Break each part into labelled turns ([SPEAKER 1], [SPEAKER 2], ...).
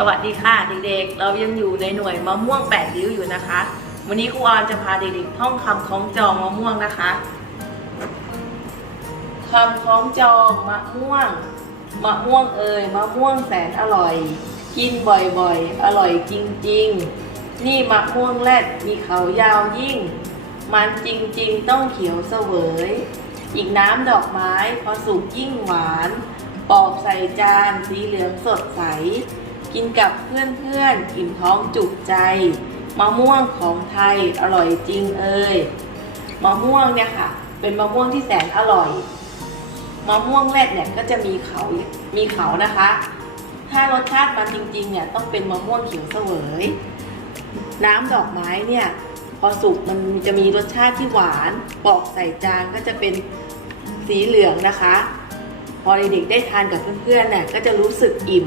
[SPEAKER 1] สวัสดีค่ะเด็กๆ เรายังอยู่ในหน่วยมะม่วงแปดริ้วอยู่นะคะ วันนี้ครูออนจะพาเด็กๆท่องคำคล้องจองมะม่วงนะคะคำคล้องจองมะม่วง มะม่วงเอ่ยมะม่วงแสนอร่อย กินบ่อยๆ อร่อยจริงๆ นี่มะม่วงแรดมีเขายาวยิ่ง มันจริงๆ ต้องเขียวเสวย อีกน้ำดอกไม้พอสุกยิ่งหวาน ปอกใส่จานสีเหลืองสดใส กินกับเพื่อนๆ อิ่มท้องจุกใจ มะม่วงของไทยอร่อยจริงเอ่ยมะม่วงเนี่ยค่ะ เป็นมะม่วงที่แสนอร่อย มะม่วงแรดเนี่ยก็จะมีเขามีเขานะคะ ถ้ารสชาติมันจริงๆเนี่ยต้องเป็นมะม่วงเขียวเสวย น้ำดอกไม้เนี่ยพอสุกมันจะมีรสชาติที่หวานปอกใส่จานก็จะเป็นสีเหลืองนะคะ พอเด็กๆได้ทานกับเพื่อนๆเนี่ยก็จะรู้สึกอิ่ม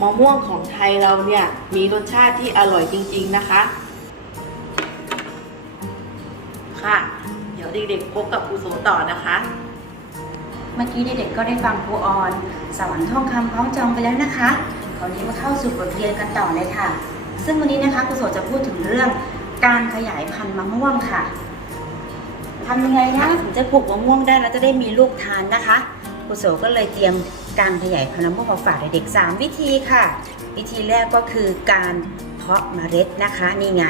[SPEAKER 1] มะม่วงของไทยเราเนี่ยมีรสชาติที่อร่อยจริงๆนะคะ ค่ะ เดี๋ยวเด็กๆพบกับครูโสต่อนะคะ
[SPEAKER 2] เมื่อกี้เด็กๆก็ได้ฟังครูออนสอนท่องคำคล้องจองไปแล้วนะคะคราวนี้มาเข้าสู่บทเรียนกันต่อเลยค่ะ ซึ่งวันนี้นะคะครูโสจะพูดถึงเรื่องการขยายพันธุ์มะม่วงค่ะทำยังไงนะถึงจะปลูกมะม่วงได้แล้วจะได้มีลูกทานนะคะครูโสก็เลยเตรียม การขยายพันธุ์มะม่วงมาฝากเด็กๆ3วิธีค่ะ วิธีแรกก็คือการเพาะเมล็ดนะคะนี่ไง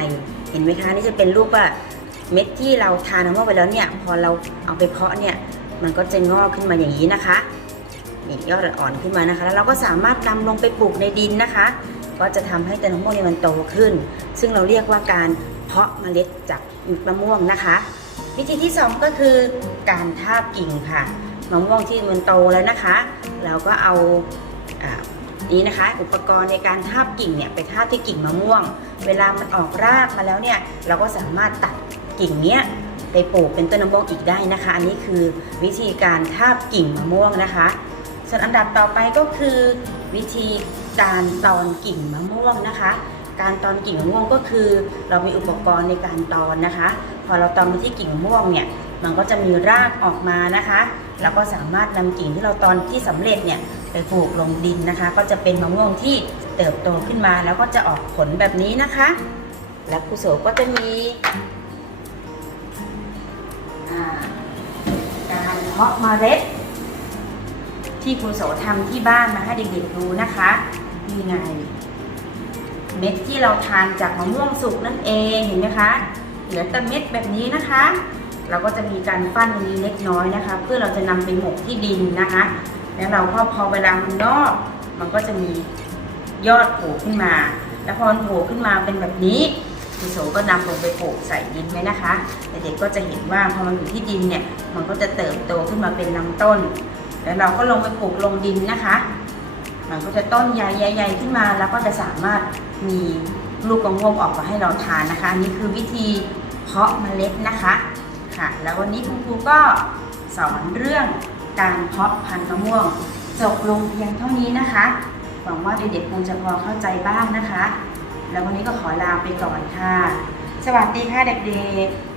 [SPEAKER 2] เห็นไหมคะนี่จะเป็นรูปว่าเม็ดที่เราทานมะม่วงไปแล้วเนี่ยพอเราเอาไปเพาะเนี่ยมันก็จะงอกขึ้นมาอย่างนี้นะคะนี่ยอดอ่อนขึ้นมานะคะ แล้วเราก็สามารถนำลงไปปลูกในดินนะคะ ก็จะทำให้ต้นมะม่วงเนี่ยมันโตขึ้น ซึ่งเราเรียกว่าการเพาะเมล็ดจากมะม่วงนะคะ วิธีที่สองก็คือการทาบกิ่งค่ะ มะม่วงที่มันโตแล้วนะคะ เราก็เอาอานี้นะคะ อุปกรณ์ในการทาบกิ่งเนี่ยไปทาบที่กิ่งมะม่วง เวลามันออกรากมาแล้วเนี่ยเราก็สามารถตัดกิ่งเนี้ยไปปลูกเป็นต้นมะม่วงอีกได้นะคะ อันนี้คือวิธีการทาบกิ่งมะม่วงนะคะ ส่วนอันดับต่อไปก็คือวิธีการตอนกิ่งมะม่วงนะคะ การตอนกิ่งมะม่วงก็คือ เรามีอุปกรณ์ในการตอนนะคะ พอเราตอนไปที่กิ่งมะม่วงเนี่ยมันก็จะมีรากออกมานะคะ แล้วก็สามารถนำกิ่งที่เราตอนที่สำเร็จเนี่ยไปปลูกลงดินนะคะ ก็จะเป็นมะม่วงที่เติบโตขึ้นมา แล้วก็จะออกผลแบบนี้นะคะ และครูโสก็จะมีการเพาะเมล็ด ที่ครูโสทำที่บ้านมาให้เด็กๆดูนะคะนี่ไงเม็ดที่เราทานจากมะม่วงสุกนั่นเองเห็นไหมคะ เหลือแต่เม็ดแบบนี้นะคะ เราก็จะมีการฟันตรงนี้เล็กน้อยนะคะ เพื่อเราจะนำไปหมกที่ดินนะคะ แล้วเราก็พอเวลามันงอกมันก็จะมียอดโผล่ขึ้นมา แล้วพอโผล่ขึ้นมาเป็นแบบนี้คุณโสก็นำลงไปปลูกใส่ดินไว้นะคะเด็กๆก็จะเห็นว่าพอมันอยู่ที่ดินเนี่ยมันก็จะเติบโตขึ้นมาเป็นลำต้น แล้วเราก็ลงไปปลูกลงดินนะคะ มันก็จะต้นใหญ่ๆขึ้นมาแล้วก็จะสามารถมีลูกมะม่วงออกมาให้เราทานนะคะนนี้คือวิธีเพาะเมล็ดนะคะ ค่ะ แล้ววันนี้คุณครูก็สอนเรื่องการเพาะพันธุ์มะม่วง จบลงเพียงเท่านี้นะคะ หวังว่าเด็กๆคงจะพอเข้าใจบ้างนะคะ แล้ววันนี้ก็ขอลาไปก่อนค่ะ สวัสดีค่ะเด็กๆ